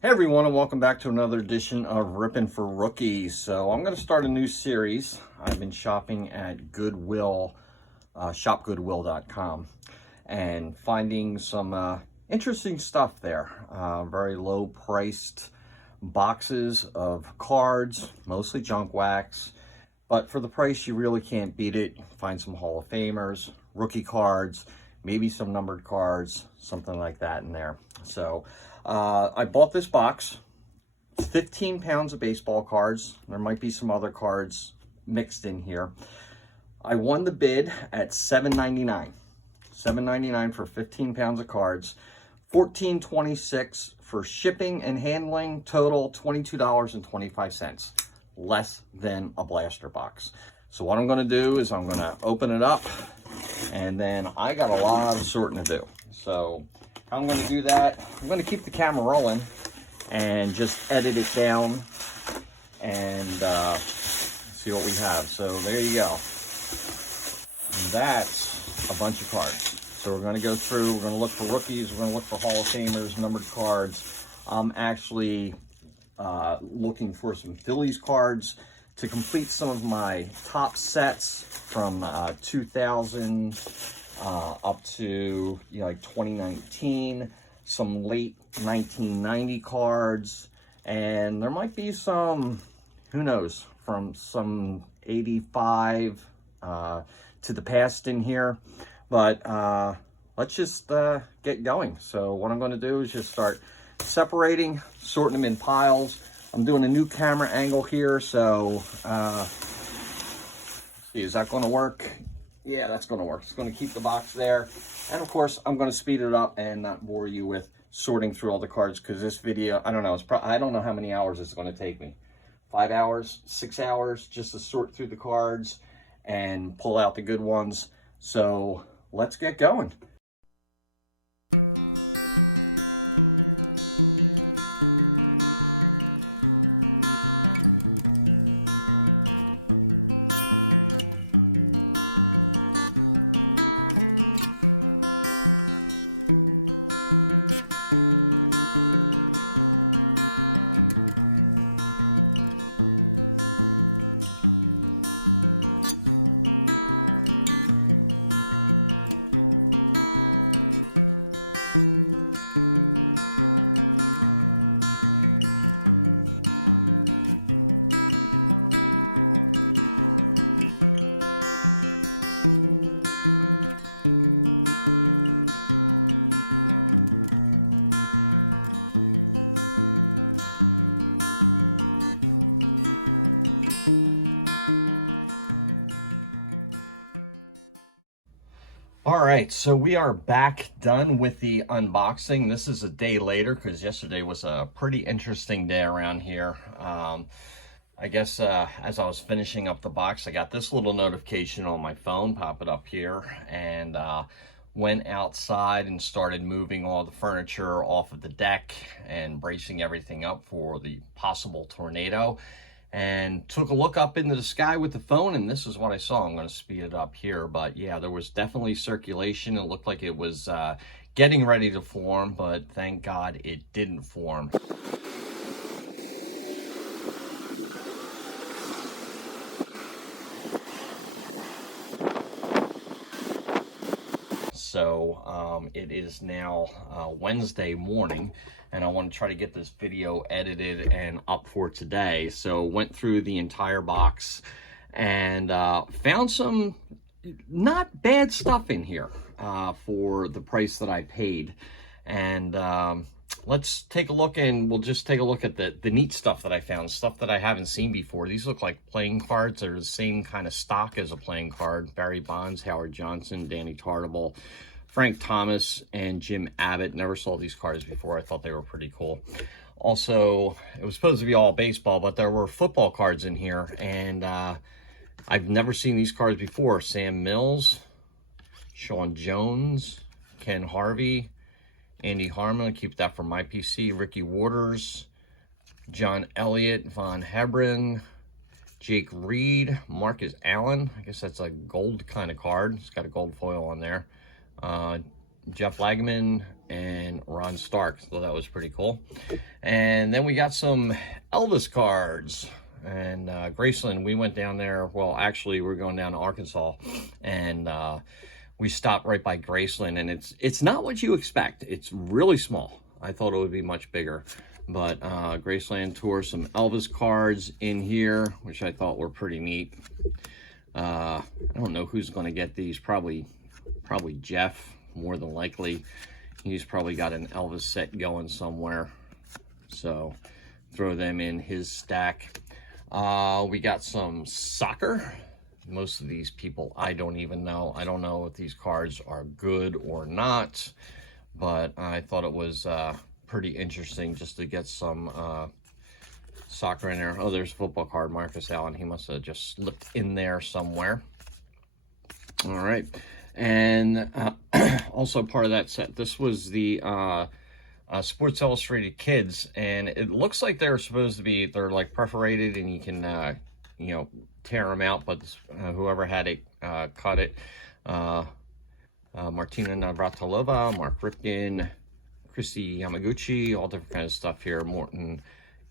Hey everyone, and welcome back to another edition of Rippin' for Rookies. So I'm going to start a new series. I've been shopping at Goodwill, shopgoodwill.com, and finding some interesting stuff there. Very low priced boxes of cards, mostly junk wax, but for the price you really can't beat it. Find some Hall of Famers, rookie cards, maybe some numbered cards, something like that in there. So I bought this box. It's 15 pounds of baseball cards. There might be some other cards mixed in here. I won the bid at $7.99. $7.99 for 15 pounds of cards. $14.26 for shipping and handling. Total $22.25. Less than a blaster box. So what I'm going to do is I'm going to open it up, and then I got a lot of sorting to do. So I'm going to do that. I'm going to keep the camera rolling and just edit it down and see what we have. So there you go. And that's a bunch of cards. So we're going to go through, we're going to look for rookies, we're going to look for Hall of Famers, numbered cards. I'm actually looking for some Phillies cards to complete some of my top sets from 2000 up to like 2019, some late 1990 cards, and there might be some, who knows, from some 85 to the past in here, but let's just get going. So what I'm going to do is just start separating, sorting them in piles. I'm doing a new camera angle here, so see, is that going to work? Yeah, that's going to work. It's going to keep the box there. And of course, I'm going to speed it up and not bore you with sorting through all the cards, because this video, I don't know, I don't know how many hours it's going to take me. 5 hours, 6 hours, just to sort through the cards and pull out the good ones. So let's get going. All right, so we are back, done with the unboxing. This is a day later because yesterday was a pretty interesting day around here. I guess as I was finishing up the box, I got this little notification on my phone, pop it up here, and went outside and started moving all the furniture off of the deck and bracing everything up for the possible tornado. And took a look up into the sky with the phone, and this is what I saw. I'm going to speed it up here, but yeah, there was definitely circulation. It looked like it was getting ready to form, but thank God it didn't form. So it is now Wednesday morning, and I want to try to get this video edited and up for today. So went through the entire box and found some not bad stuff in here for the price that I paid. And let's take a look, and we'll just take a look at the neat stuff that I found, stuff that I haven't seen before. These look like playing cards. They're the same kind of stock as a playing card. Barry Bonds, Howard Johnson, Danny Tartabull, Frank Thomas, and Jim Abbott. Never saw these cards before. I thought they were pretty cool. Also, it was supposed to be all baseball, but there were football cards in here, and I've never seen these cards before. Sam Mills, Sean Jones, Ken Harvey, Andy Harmon, keep that for my PC, Ricky Waters, John Elliott, Von Hebron, Jake Reed, Marcus Allen. I guess that's a gold kind of card. It's got a gold foil on there. Jeff Lagman, and Ron Stark. So that was pretty cool. And then we got some Elvis cards. And Graceland, we went down there. Well, actually, we're going down to Arkansas, and we stopped right by Graceland. And it's not what you expect. It's really small. I thought it would be much bigger. But Graceland tore some Elvis cards in here, which I thought were pretty neat. I don't know who's going to get these. Probably Jeff, more than likely. He's probably got an Elvis set going somewhere. So throw them in his stack. We got some soccer. Most of these people I don't even know. I don't know if these cards are good or not. But I thought it was pretty interesting just to get some soccer in there. Oh, there's a football card, Marcus Allen. He must have just slipped in there somewhere. All right. And also part of that set, this was the Sports Illustrated Kids. And it looks like they're supposed to be, they're like perforated and you can, you know, tear them out. But whoever had it, cut it. Martina Navratilova, Mark Ripken, Christy Yamaguchi, all different kinds of stuff here. Morton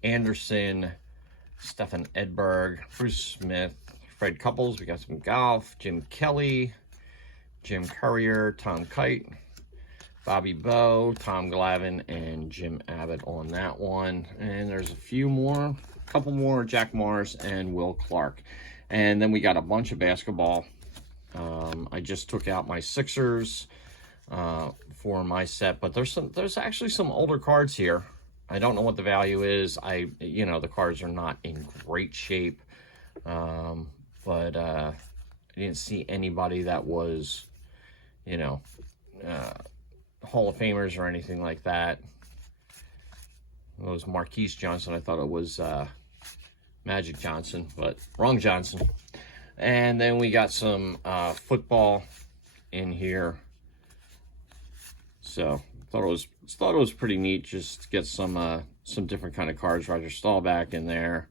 Anderson, Stefan Edberg, Bruce Smith, Fred Couples. We got some golf. Jim Kelly, Jim Courier, Tom Kite, Bobby Bowe, Tom Glavine, and Jim Abbott on that one. And there's a few more, a couple more, Jack Morris and Will Clark. And then we got a bunch of basketball. I just took out my Sixers for my set, but there's actually some older cards here. I don't know what the value is. You know, the cards are not in great shape, but I didn't see anybody that was, you know, Hall of Famers or anything like that. It was Marquise Johnson. I thought it was Magic Johnson, but wrong Johnson. And then we got some football in here. So thought it was pretty neat just to get some different kind of cards. Roger Staubach in there,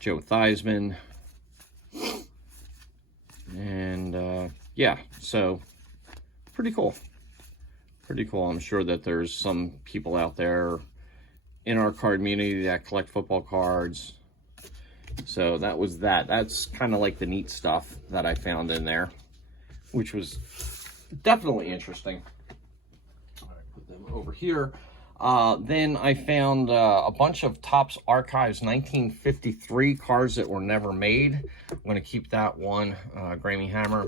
Joe Theismann, and yeah, so pretty cool. Pretty cool. I'm sure that there's some people out there in our card community that collect football cards. So that was that. That's kind of like the neat stuff that I found in there, which was definitely interesting. All right, put them over here. Then I found a bunch of Topps Archives 1953 cards that were never made. I'm going to keep that one, Grammy Hammer.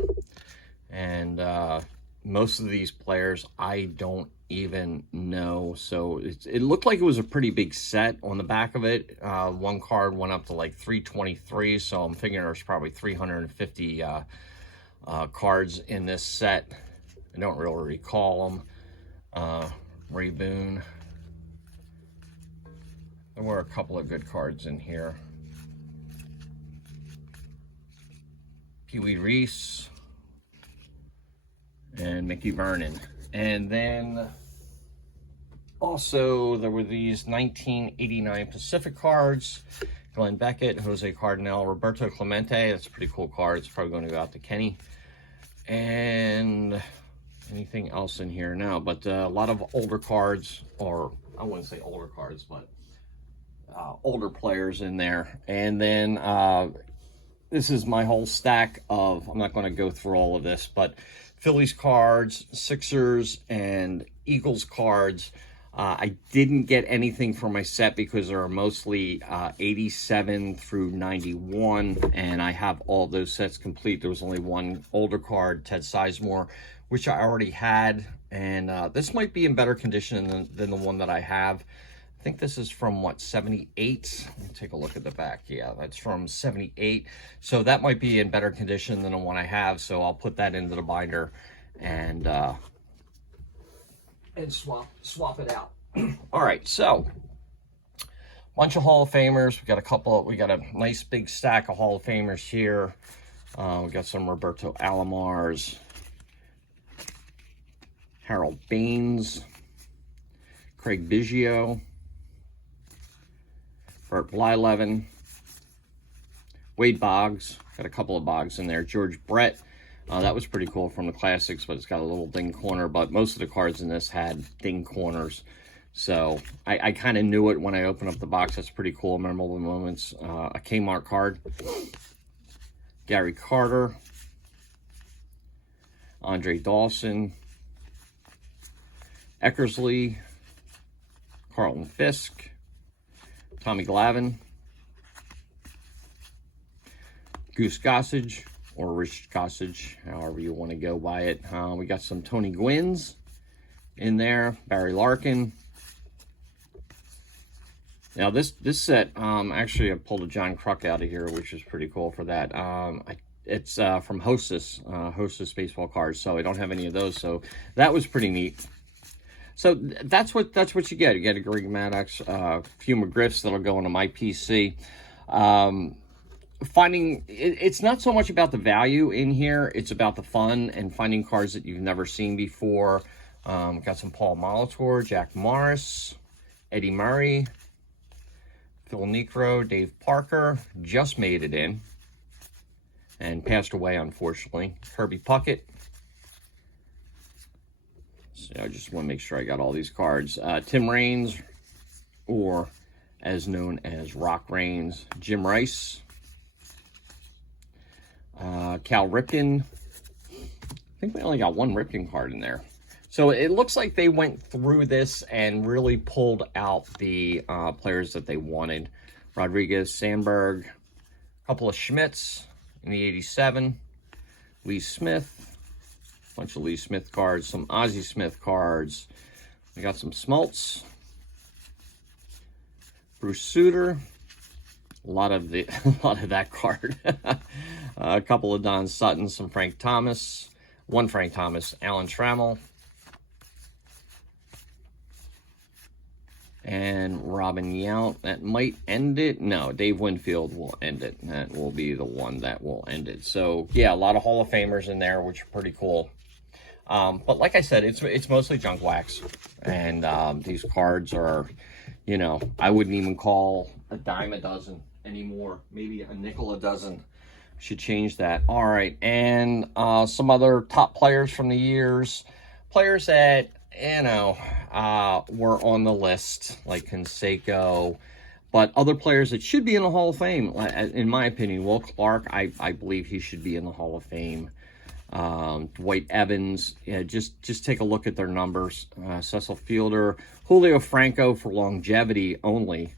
And most of these players I don't even know. So it looked like it was a pretty big set on the back of it. One card went up to like 323, so I'm figuring there's probably 350 cards in this set. I don't really recall them. Ray Boone. There were a couple of good cards in here. Pee Wee Reese and Mickey Vernon. And then also there were these 1989 Pacific cards. Glenn Beckett, Jose Cardinal, Roberto Clemente. That's a pretty cool card. It's probably going to go out to Kenny. And anything else in here now? But a lot of older cards, or I wouldn't say older cards, but older players in there. And then this is my whole stack of, I'm not going to go through all of this, but Phillies cards, Sixers, and Eagles cards. I didn't get anything for my set because there are mostly 87 through 91, and I have all those sets complete. There was only one older card, Ted Sizemore, which I already had, and this might be in better condition than the one that I have. I think this is from, what, 78? Let me take a look at the back. Yeah, that's from 78. So that might be in better condition than the one I have, so I'll put that into the binder and swap it out. All right, so bunch of Hall of Famers. We got a nice big stack of Hall of Famers here. We got some Roberto Alomars, Harold Baines, Craig Biggio, Bert Blyleven, Wade Boggs, got a couple of Boggs in there, George Brett, That was pretty cool from the classics, but it's got a little ding corner, but most of the cards in this had ding corners. So I kind of knew it when I opened up the box. That's pretty cool. Memorable moments. A Kmart card. Gary Carter. Andre Dawson. Eckersley. Carlton Fisk. Tommy Glavine. Goose Gossage, or Rich Gossage, however you want to go by it. We got some Tony Gwynns in there. Barry Larkin. Now this set, actually I pulled a John Kruk out of here, which is pretty cool for that. It's from Hostess baseball cards, so I don't have any of those, so that was pretty neat. So that's what you get. You get a Greg Maddux, a few McGriffs that'll go into my PC. Finding, it's not so much about the value in here, it's about the fun and finding cards that you've never seen before. Got some Paul Molitor, Jack Morris, Eddie Murray, Phil Niekro, Dave Parker, just made it in and passed away, unfortunately. Kirby Puckett. So I just want to make sure I got all these cards. Tim Raines, or as known as Rock Raines. Jim Rice. Cal Ripken. I think we only got one Ripken card in there. So it looks like they went through this and really pulled out the players that they wanted. Rodriguez, Sandberg, a couple of Schmitz in the 87. Lee Smith, a bunch of Lee Smith cards, some Ozzie Smith cards. We got some Smoltz. Bruce Sutter. A lot of that card. A couple of Don Sutton, some Frank Thomas, one Frank Thomas, Alan Trammell, and Robin Yount. That might end it. No, Dave Winfield will end it. That will be the one that will end it. So yeah, a lot of Hall of Famers in there, which are pretty cool. But like I said, it's mostly junk wax, and these cards are, you know, I wouldn't even call a dime a dozen anymore. Maybe a nickel a dozen. Should change that. All right, and some other top players from the years, players that, you know, were on the list, like Canseco, but other players that should be in the Hall of Fame, in my opinion. Will Clark, I believe he should be in the Hall of Fame. Dwight Evans, yeah, just take a look at their numbers. Cecil Fielder, Julio Franco for longevity only.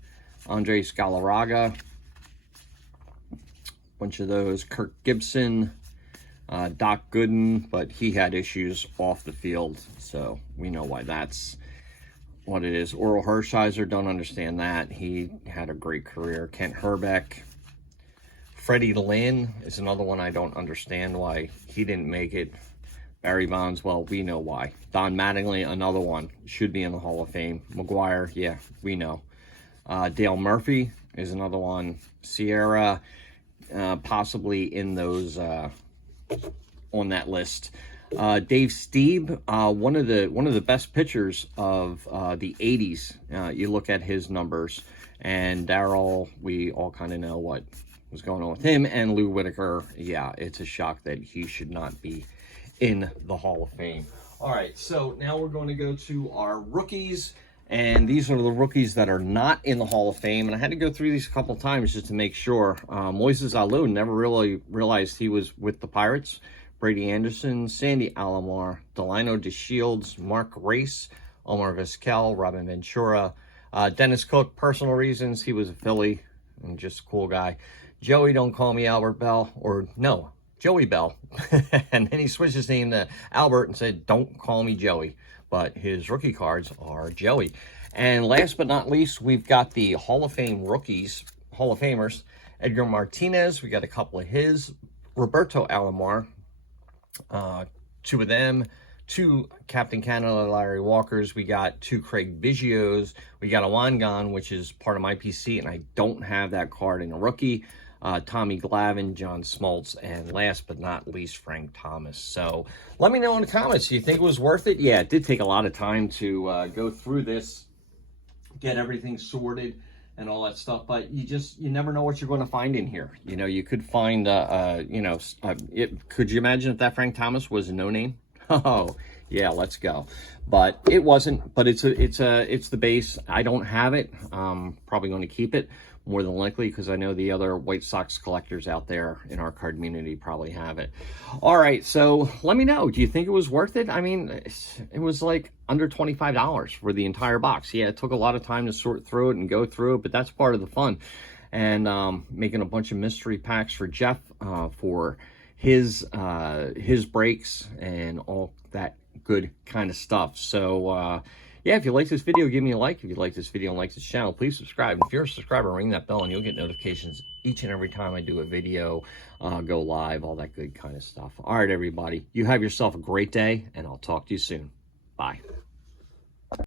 Andres Galarraga, bunch of those. Kirk Gibson, Doc Gooden, but he had issues off the field, so we know why that's what it is. Oral Hershiser, don't understand that. He had a great career. Kent Herbeck. Freddie Lynn is another one I don't understand why he didn't make it. Barry Bonds, well, we know why. Don Mattingly, another one, should be in the Hall of Fame. McGuire, yeah, we know. Dale Murphy is another one. Sierra, possibly in those on that list. Dave Stieb, one of the best pitchers of the 80s. You look at his numbers, and Darryl, we all kind of know what was going on with him. And Lou Whitaker, yeah, it's a shock that he should not be in the Hall of Fame. All right, so now we're going to go to our rookies. And these are the rookies that are not in the Hall of Fame. And I had to go through these a couple of times just to make sure. Moises Alou, never really realized he was with the Pirates. Brady Anderson, Sandy Alomar, Delino DeShields, Mark Race, Omar Vizquel, Robin Ventura. Dennis Cook, personal reasons, he was a Philly and just a cool guy. Joey, don't call me Albert Bell, or no, Joey Bell. And then he switched his name to Albert and said, don't call me Joey. But his rookie cards are Joey. And last but not least, we've got the Hall of Fame rookies, Hall of Famers. Edgar Martinez, we got a couple of his. Roberto Alomar, two of them. Two Captain Canada Larry Walkers. We got two Craig Biggios. We got a Wangan, which is part of my PC, and I don't have that card in a rookie. Tommy Glavine, John Smoltz, and last but not least, Frank Thomas. So let me know in the comments, do you think it was worth it? Yeah, it did take a lot of time to go through this, get everything sorted, and all that stuff, but you never know what you're going to find in here. You know, you could find, could you imagine if that Frank Thomas was a no name? Oh, yeah, let's go. But it wasn't, but it's the base. I don't have it. Probably going to keep it more than likely because I know the other White Sox collectors out there in our card community probably have it. All right, so let me know. Do you think it was worth it? I mean, it was like under $25 for the entire box. Yeah, it took a lot of time to sort through it and go through it, but that's part of the fun. And making a bunch of mystery packs for Jeff for his breaks and all that good kind of stuff. So yeah, if you like this video, give me a like. If you like this video and like this channel, please subscribe. If you're a subscriber, ring that bell and you'll get notifications each and every time I do a video, go live, all that good kind of stuff. All right, everybody, you have yourself a great day, and I'll talk to you soon. Bye.